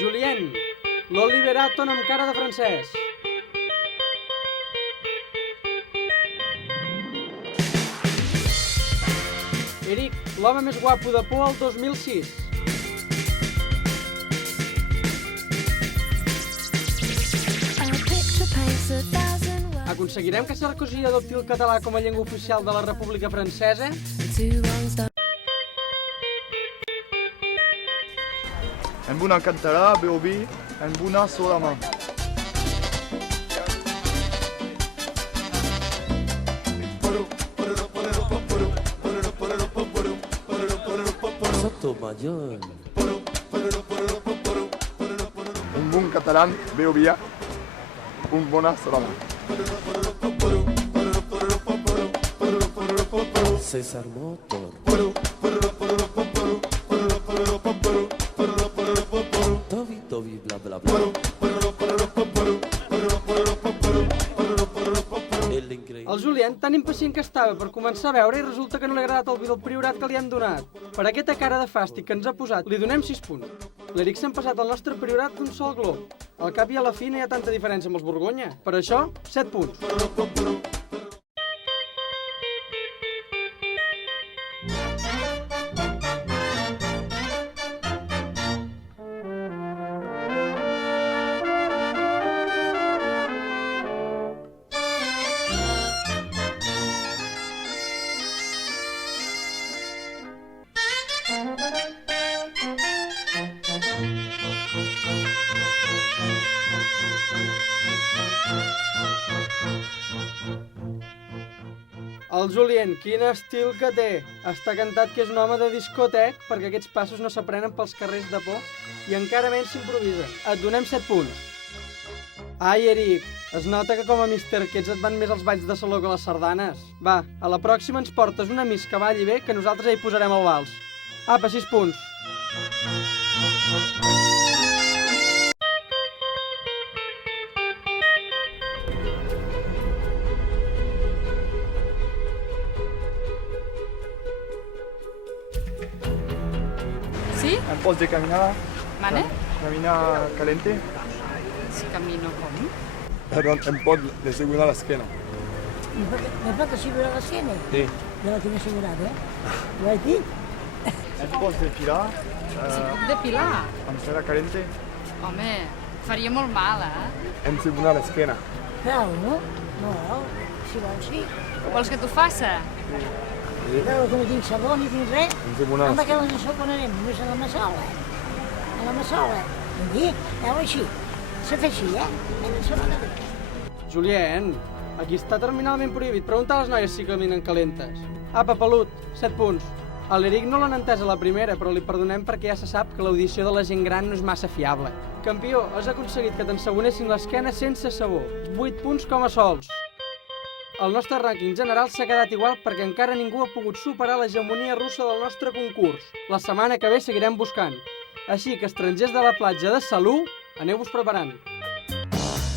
Julien, l'Oliver Aton amb cara de francès. Eric, l'home més guapo de Por al 2006. Aconseguirem que Sarkozy adopti el català com a llengua oficial de la República Francesa? En buna cantarà, beu vi, en buna sola mà. Sotomayor. Un bon català, beu vi, un bona sola mà. César Motor. Tobi, bla, bla, bla. El Julien, tan impacient que estava per començar a veure, i resulta que no li ha agradat el vi del priorat que li han donat. Per aquesta cara de fàstic que ens ha posat, li donem 6 punts. L'Eric s'ha empassat el nostre priorat d'un sol glob. Al cap i a la fi no hi ha tanta diferència amb els Borgonya. Per això, 7 punts. El Julien, quin estil que té! Està cantat que és un home de discotec perquè aquests passos no s'aprenen pels carrers de Por i encara menys s'improvisen. Et donem 7 punts. Ai, Eric, es nota que com a Mr. Kids et van més els balls de saló que les sardanes. Va, a la pròxima ens portes una miss que balli bé que nosaltres ja hi posarem el vals. Apa, 6 punts. ¿Sí? En pos de caminar, ¿Vale? caminar caliente. Si camino com? Perdón, en pos de seguridad l'esquena. ¿Me falta asegurar la esquena? Sí. Ja la tinc assegurada, Ho vaig dir? En pos de filar, Si puc depilar? amb cera caliente, Home, faria molt mal, en seguridad l'esquena. Cal, no? No, si vols sí. Vols que t'ho faça? Veure que no tinc sabó ni tinc res. En seguridad. Anda que les on anem? Només a la massola. A la massola. Aquí, així. Se fa així, Se va anar. Julien, aquí està terminalment prohibit. Pregunta a les noies si caminen calentes. Apa, pelut, 7 punts. A l'Eric no l'han entès a la primera, però li perdonem perquè ja se sap que l'audició de la gent gran no és massa fiable. Campió, has aconseguit que t'ensabonessin l'esquena sense sabó. 8 punts com a sols. El nostre rànquing general s'ha quedat igual perquè encara ningú ha pogut superar l'hegemonia russa del nostre concurs. La setmana que ve seguirem buscant. Així que estrangers de la platja de Salou, aneu-vos preparant.